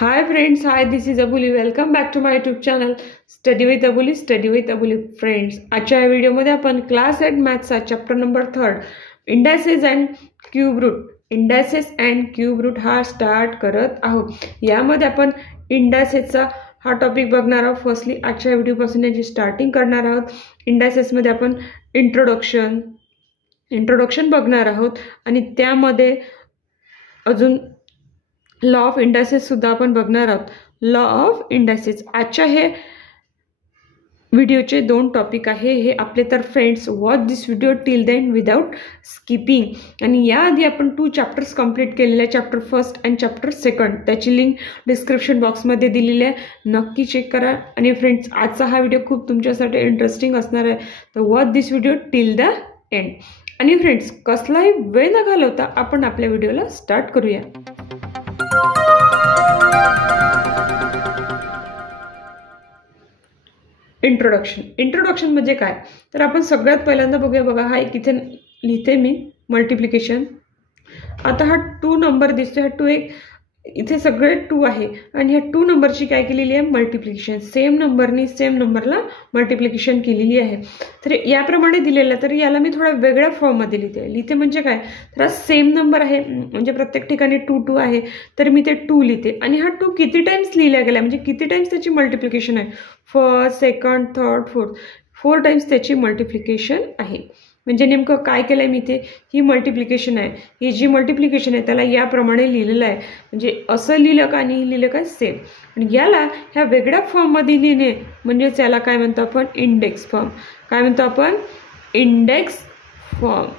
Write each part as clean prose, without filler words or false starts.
Hi friends, hi, this is Abuli. Welcome back to my YouTube channel Study with Abuli, Study with Abuli friends. आजच्या व्हिडिओमध्ये आपण class 8 मॅथ्सचा chapter number 3 indices and cube root हा start करत आहोत. यामध्ये आपण इंडायसेसचा हा टॉपिक बघणार आहोत. फर्स्टली आजच्या व्हिडिओपासून याची स्टार्टिंग करणार आहोत. इंडायसेसमध्ये आपण इंट्रोडक्शन बघणार आहोत आणि त्यामध्ये अजून लॉ ऑफ इंडायसेस सुद्धा आपण बघणार आहोत. लॉ ऑफ इंडायसेस आजच्या हे व्हिडिओचे 2 टॉपिक आहे. हे आपले तर friends watch this video till then without skipping. आणि याआधी आपण 2 चॅप्टर्स कंप्लीट केलेले आहे, चॅप्टर 1 आणि चॅप्टर 2. त्याची लिंक डिस्क्रिप्शन बॉक्समध्ये दिलेली आहे, नक्की चेक करा. आणि फ्रेंड्स आजचा हा व्हिडिओ खूप तुमच्यासाठी इंटरेस्टिंग असणार आहे, तर watch this video till the end. आणि फ्रेंड्स कसलाही वेळ न घालवता आपण आपल्या व्हिडिओला स्टार्ट करूया. इंट्रोडक्शन म्हणजे काय, तर आपण सगळ्यात पहिल्यांदा बघूया. बघा हा एक इथे लिहिते मी मल्टिप्लिकेशन. आता हा 2 नंबर दिसतो, हा 2 एक इथे सगळे 2 आहे आणि ह्या 2 नंबरची काय केलेली आहे मल्टिप्लिकेशन. सेम नंबरनी सेम नंबरला मल्टिप्लिकेशन केलेली आहे. तर याप्रमाणे दिलेलं आहे. तर याला मी थोडा वेगळ्या फॉर्ममध्ये लिहिते म्हणजे काय, तर हा सेम नंबर आहे म्हणजे प्रत्येक ठिकाणी 2 आहे, तर मी ते 2 लिहिते. आणि हा 2 किती टाइम्स लिहिला गेला म्हणजे किती टाइम्स त्याची मल्टिप्लिकेशन आहे, first, second, third, fourth, 4 times त्याची मल्टिप्लिकेशन आहे. म्हणजे नेमकं काय केलं आहे मी इथे, ही मल्टिप्लिकेशन आहे. ही जी मल्टिप्लिकेशन आहे त्याला याप्रमाणे लिहिलेलं आहे. म्हणजे असं लिहिलं का आणि लिहिलं का सेम. आणि याला ह्या वेगळ्या फॉर्ममध्ये लिहिणे म्हणजेच याला काय म्हणतो आपण इंडेक्स फॉर्म. काय म्हणतो आपण इंडेक्स फॉर्म.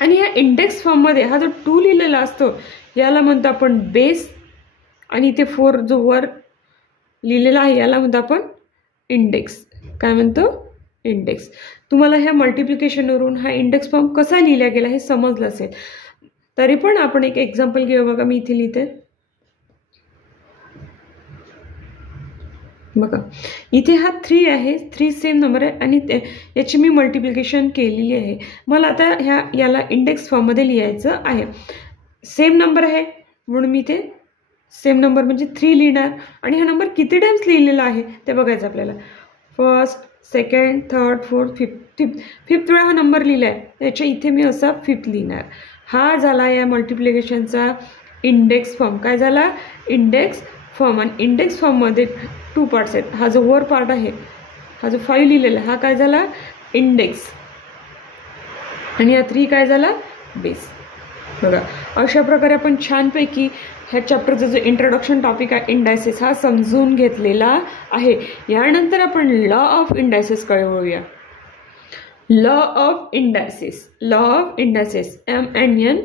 आणि ह्या इंडेक्स फॉर्ममध्ये हा जो 2 लिहिलेला असतो याला म्हणतो आपण बेस. आणि इथे 4 जो वर लिहिलेला आहे याला म्हणतो आपण इंडेक्स. काय म्हणतो इंडेक्स. तुम्हाला ह्या मल्टिप्लिकेशनवरून हा इंडेक्स फॉर्म कसा लिहिला गेला हे समजलं असेल. तरी पण आपण एक एक्झाम्पल घेऊ. बघा मी इथे लिहिते. बघा इथे हा 3 आहे, 3 सेम नंबर आहे आणि याची मी मल्टिप्लिकेशन केलेली आहे. मला आता याला इंडेक्स फॉर्ममध्ये लिहायचं आहे. सेम नंबर आहे म्हणून मी ते सेम नंबर म्हणजे 3 लिहिणार. आणि हा नंबर किती टाइम्स लिहिलेला आहे ते बघायचं आपल्याला. First, second, third, fourth, fifth वेळा हा नंबर लिहिला आहे, त्याच्या इथे मी असा 5th लिहिणार. हा झाला या मल्टिप्लिकेशनचा इंडेक्स फॉर्म. काय झाला इंडेक्स फॉर्म. आणि इंडेक्स फॉर्ममध्ये 2 पार्ट्स आहेत. हा जो वर पार्ट आहे, हा जो 5 लिहिलेला हा काय झाला इंडेक्स आणि हा 3 काय झाला बेस. बघा अशा प्रकारे आपण छानपैकी ह्या चॅप्टरचा जो इंट्रोडक्शन टॉपिक आहे इंडायसेस हा समजून घेतलेला आहे. यानंतर आपण लॉ ऑफ इंडायसेस कडे वळूया. Law of indices m and n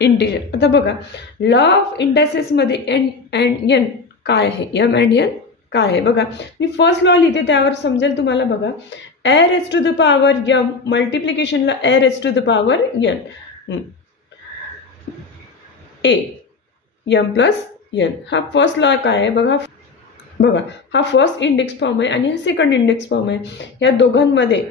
integer. आता बघा लॉ ऑफ इंडायसेसमध्ये एन अँड एन काय आहे, एम अँड एन काय आहे. बघा मी फर्स्ट लॉ लिहिते त्यावर समजेल तुम्हाला. बघा a raise to the power m मल्टिप्लिकेशनला a raise to the power n, a m plus n. हा फर्स्ट लॉ काय आहे बघा. हा फर्स्ट इंडेक्स फॉर्म आहे आणि हा सेकंड इंडेक्स फॉर्म आहे. या दोघांमध्ये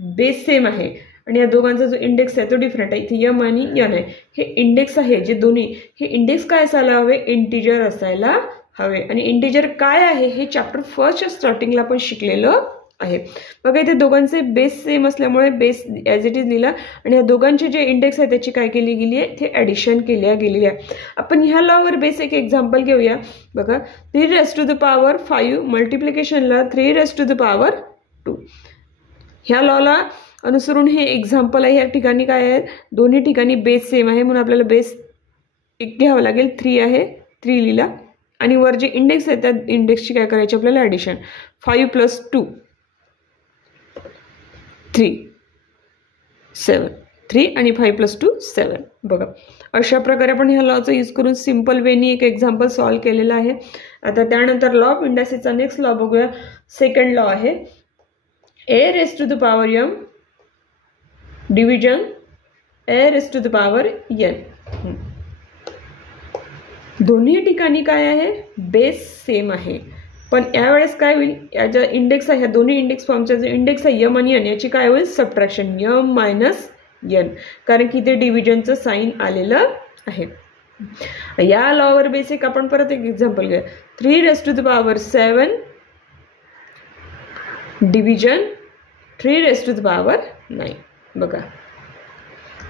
बेस सेम आहे आणि या दोघांचा जो इंडेक्स आहे तो डिफरंट आहे. इथे एम आणि एन आहे. हे इंडेक्स आहे जे दोन्ही, हे इंडेक्स काय असायला हवे इंटिजर असायला हवे. आणि इंटिजर काय आहे हे चॅप्टर 1च्या स्टार्टिंगला पण शिकलेलं आहे. बघा इथे दोघांचे बेस सेम असल्यामुळे बेस ॲज इट इज लिहिला आणि या दोघांचे जे इंडेक्स आहे त्याची काय केली गेली आहे ते ॲडिशन गेलेली आहे. आपण ह्या लॉवर बेस एक एक्झाम्पल घेऊया. बघा 3 रेज टू द पॉवर 5 मल्टिप्लिकेशनला 3 रेज टू द पॉवर 2. ह्या लॉला अनुसरून हे एक्झाम्पल आहे. या ठिकाणी काय आहे दोन्ही ठिकाणी बेस सेम आहे म्हणून आपल्याला बेस एक घ्यावं लागेल. 3 आहे, 3 लिहिला आणि वर जे इंडेक्स आहे त्या इंडेक्सची काय करायची आपल्याला ॲडिशन. 5 + 2 3 7, 3 आणि 5 + 2 7. बघा अशा प्रकारे आपण ह्या लॉचा यूज करून सिम्पल वेनी एक एक्झाम्पल सॉल्व केलेला आहे. आता त्यानंतर लॉ ऑफ इंडायसेसचा नेक्स्ट लॉ बघूया. सेकंड लॉ आहे a raise to the power m division a raise to the power n. दोन्ही ठिकाणी काय आहे बेस सेम आहे. पण यावेळेस काय होईल, या ज्या इंडेक्स आहे ह्या दोन्ही इंडेक्स फॉर्मचा जो इंडेक्स आहे एम आणि एन याची काय होईल सबट्रॅक्शन एम मायनस एन, कारण की इथे डिव्हिजनचं साईन आलेलं आहे. या लॉवर बेसिक आपण परत एक एक्झाम्पल घेऊया. 3⁻⁷ डिव्हिजन 3⁻⁹. बघा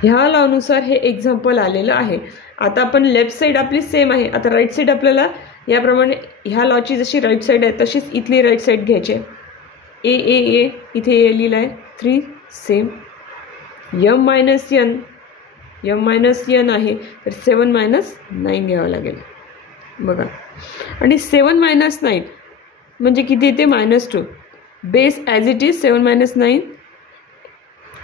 ह्या लॉनुसार हे एक्झाम्पल आलेलं आहे. आता आपण लेफ्ट साईड आपली सेम आहे. आता राईट साईड आपल्याला याप्रमाणे ह्या लॉची जशी राईट साईड आहे तशीच इथली राईट साईड घ्यायची आहे. ए इथे ए लिहिलं आहे 3 सेम. m - n आहे तर 7 - 9 घ्यावं लागेल. बघा आणि 7 - 9 म्हणजे किती येते -2. Base as it is 7 - 9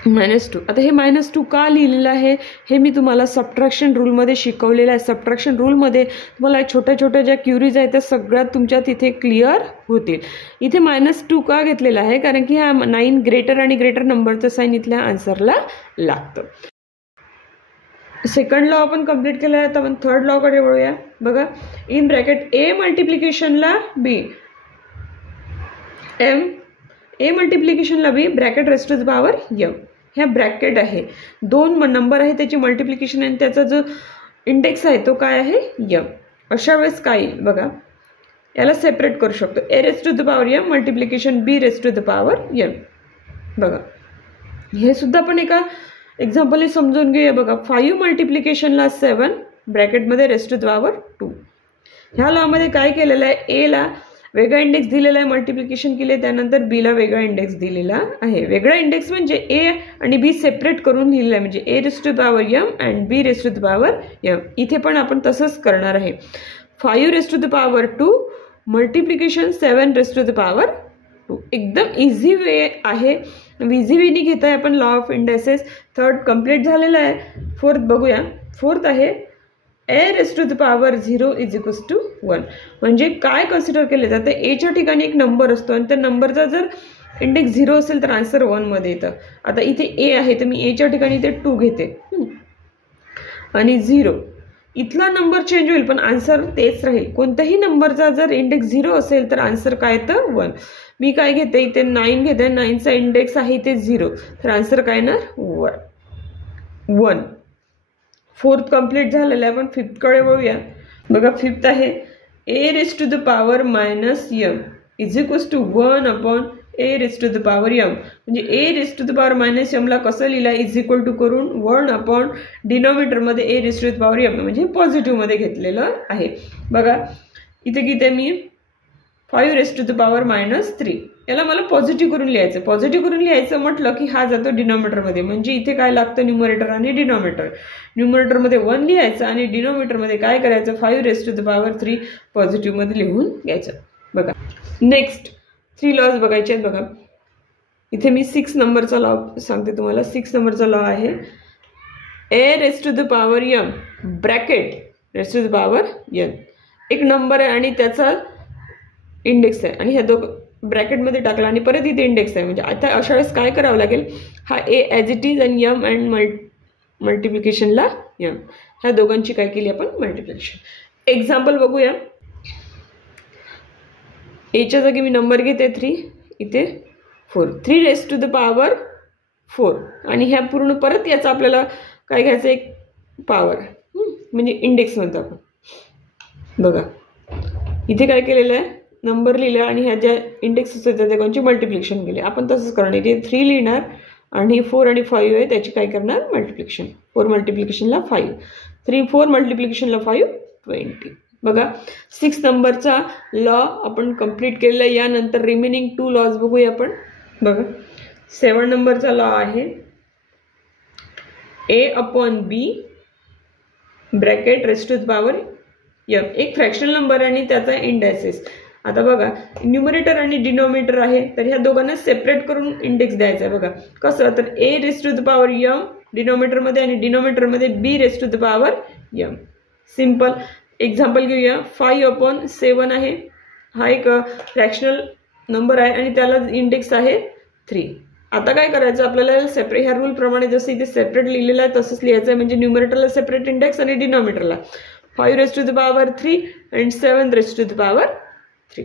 -2. आता हे -2 का लिहिलेलं आहे हे मी तुम्हाला सबट्रॅक्शन रूलमध्ये शिकवलेलं आहे. सबट्रॅक्शन रूलमध्ये तुम्हाला छोट्या छोट्या ज्या क्युरीज आहेत त्या सगळ्यात तुमच्या तिथे क्लिअर होतील. इथे -2 का घेतलेला आहे कारण की हा 9 ग्रेटर आणि ग्रेटर नंबरचं साईन इथल्या आन्सरला लागतं. सेकंड लॉ आपण कंप्लीट केला आहे. आता आपण थर्ड लॉकडे वळूया. बघा इन ब्रॅकेट ए मल्टिप्लिकेशनला बी ब्रॅकेट m. ह्या ब्रॅकेट आहे. 2 नंबर आहे त्याची मल्टिप्लिकेशन आणि त्याचा जो इंडेक्स आहे तो काय आहे m. अशा वेळेस काय बघा याला सेपरेट करू शकतो. a⁻m multiplication b⁻m. बघा हे सुद्धा आपण एका एक्झाम्पल समजून घेऊया. बघा 5 मल्टिप्लिकेशनला 7 ब्रॅकेटमध्ये (2). ह्या लॉमध्ये काय केलेलं आहे एला वेगळा इंडेक्स दिलेला आहे मल्टिप्लिकेशन केले त्यानंतर बीला वेगळा इंडेक्स दिलेला आहे. वेगळा इंडेक्स म्हणजे ए आणि बी सेपरेट करून लिहिलेला आहे म्हणजे a⁻m अँड b⁻m. इथे पण आपण तसंच करणार आहे. 5⁻2 मल्टिप्लिकेशन 7⁻2. एकदम इझी वे आहे. इझी वेनी घेत आहे आपण law of indexes. Third complete झालेलं आहे. फोर्थ बघूया. फोर्थ आहे a⁻0 = 1. म्हणजे काय कन्सिडर केले जातं एच्या ठिकाणी एक नंबर असतो आणि त्या नंबरचा जर इंडेक्स 0 असेल तर आन्सर 1 मध्ये येतं. आता इथे ए आहे तर मी एच्या ठिकाणी इथे 2 घेते आणि 0. इथला नंबर चेंज होईल पण आन्सर तेच राहील. कोणत्याही नंबरचा जर इंडेक्स 0 असेल तर आन्सर काय येतं 1. मी काय घेते इथे 9 घेते. 9चा इंडेक्स आहे इथे 0 तर आन्सर काय ना 1. फोर्थ कंप्लीट झालेलं आहे. आपण फिफ्थकडे वळूया. बघा फिफ्थ आहे a⁻m = 1/a⁻m. म्हणजे a⁻m ला कसं लिहिलं = करून 1 डिनॉमिनेटरमध्ये a⁻m म्हणजे पॉझिटिव्हमध्ये घेतलेलं आहे. बघा इथे किती मी 5⁻3. याला मला पॉझिटिव्ह करून लिहायचं. पॉझिटिव्ह करून लिहायचं म्हटलं की हा जातो डिनॉमिनेटरमध्ये म्हणजे इथे काय लागतं न्यूमरेटर आणि डिनॉमिनेटर. न्यूमरेटरमध्ये 1 लिहायचं आणि डिनॉमिनेटरमध्ये काय करायचं 5⁻3 पॉझिटिव्हमध्ये लिहून घ्यायचं. बघा नेक्स्ट 3 लॉज बघायचे आहेत. बघा इथे मी 6 नंबरचा लॉ सांगते तुम्हाला. 6 नंबरचा लॉ आहे a⁻m ब्रॅकेट (n). एक नंबर आहे आणि त्याचा इंडेक्स आहे आणि ह्या ब्रॅकेटमध्ये टाकला आणि परत इथे इंडेक्स आहे म्हणजे आता अशा वेळेस काय करावं लागेल हा ए ॲज इट इज आणि m अँड मल्टिप्लिकेशनला m. ह्या दोघांची काय केली आपण मल्टिप्लिकेशन. एक्झाम्पल बघूया. एच्या जागी मी नंबर घेते 3 इथे 4. 3⁻4 आणि ह्या पूर्ण परत याचा आपल्याला काय घ्यायचं एक पॉवर म्हणजे इंडेक्स म्हणतो आपण. बघा इथे काय केलेलं आहे नंबर लिहिला आणि ह्या ज्या इंडेक्स असतात त्या दोघांची मल्टिप्लिकेशन केली. आपण तसंच करणार. इथे 3 लिहिणार आणि 4 आणि 5 आहे त्याची काय करणार मल्टिप्लिकेशन. 4 मल्टिप्लिकेशनला 5. 4 मल्टिप्लिकेशनला 5 20. बघा 6 नंबरचा लॉ आपण कंप्लीट केलेला आहे. यानंतर रिमेनिंग 2 लॉज बघूया आपण. बघा 7 नंबरचा लॉ आहे a/b ब्रॅकेट (m). एक फ्रॅक्शनल नंबर आणि त्याचा इंडेक्सेस. आता बघा न्यूमरेटर आणि डिनॉमिनेटर आहे तर ह्या दोघांना सेपरेट करून इंडेक्स द्यायचा आहे. बघा कसं तर a⁻m डिनॉमिनेटरमध्ये आणि डिनॉमिनेटरमध्ये b⁻m. सिम्पल एक्झाम्पल घेऊया. 5/7 आहे. हा एक फ्रॅक्शनल नंबर आहे आणि त्याला इंडेक्स आहे 3. आता काय करायचं आपल्याला सेपरेट ह्या रूलप्रमाणे जसं इथे सेपरेट लिहिलेलं आहे तसंच लिहायचं आहे म्हणजे न्यूमरेटरला सेपरेट इंडेक्स आणि डिनॉमिनेटरला 5⁻3 आणि 7⁻3.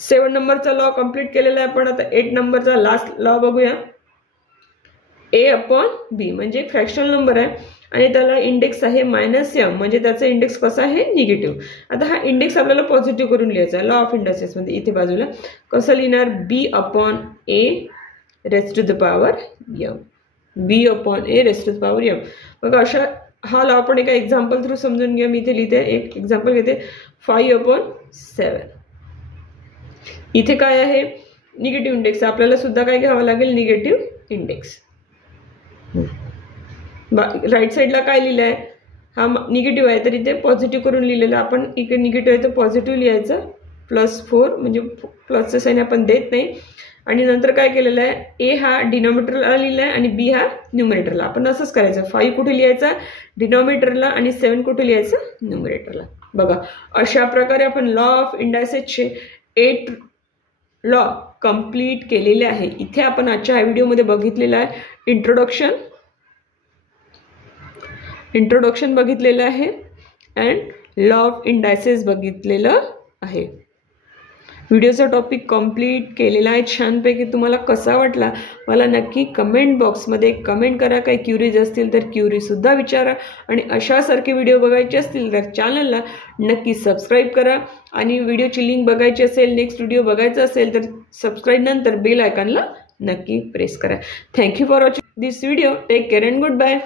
7 नंबरचा लॉ कंप्लीट केलेला आहे आपण. आता 8 नंबरचा लास्ट लॉ बघूया. a/b म्हणजे फ्रॅक्शनल नंबर आहे आणि त्याला इंडेक्स आहे -m, म्हणजे त्याचा इंडेक्स कसा आहे निगेटिव्ह. आता हा इंडेक्स आपल्याला पॉझिटिव्ह करून लिहायचा आहे. लॉ ऑफ इंडायसेसमध्ये इथे बाजूला कसं लिहिणार, b/a raise to the power m, b/a raise to the power m. बघा अशा हा लॉ आपण एका एक्झाम्पल थ्रू समजून घ्या. मी इथे लिहिते, एक एक्झाम्पल घेते, 5/7. इथे काय आहे निगेटिव्ह इंडेक्स, आपल्याला सुद्धा काय घ्यावं लागेल निगेटिव्ह इंडेक्स. राईट साईडला काय लिहिलं आहे, हा निगेटिव्ह आहे तर इथे पॉझिटिव्ह करून लिहिलेलं. आपण इकडे निगेटिव्ह आहे तर पॉझिटिव्ह लिहायचं, +4 म्हणजे प्लसचं साईन आपण देत नाही. आणि नंतर काय केलेलं आहे, ए हा डिनॉमिनेटरला लिहिला आहे आणि बी हा न्यूमरेटरला. आपण असंच करायचं, 5 कुठे लिहायचा डिनॉमिनेटरला आणि 7 कुठे लिहायचं न्यूमरेटरला. बघा अशा प्रकारे आपण लॉ ऑफ इंडायसेसचे 8 लॉ कंप्लीट केलेले आहे. इथे आपण आजच्या ह्या व्हिडिओमध्ये बघितलेलं आहे इंट्रोडक्शन बघितलेलं आहे अँड लॉ ऑफ इंडायसेस बघितलेलं आहे. व्हिडिओचा टॉपिक कंप्लीट केलेला आहे. छानपैकी तुम्हाला कसा वाटला मला नक्की कमेंट बॉक्समध्ये कमेंट करा. काही क्युरीज असतील तर क्युरीसुद्धा विचारा आणि अशासारखे व्हिडिओ बघायचे असतील तर चॅनलला नक्की सबस्क्राईब करा. आणि व्हिडिओची लिंक बघायची असेल, नेक्स्ट व्हिडिओ बघायचा असेल तर सबस्क्राईब नंतर बेल आयकॉनला नक्की प्रेस करा. Thank you for watching this video. Take care and good bye.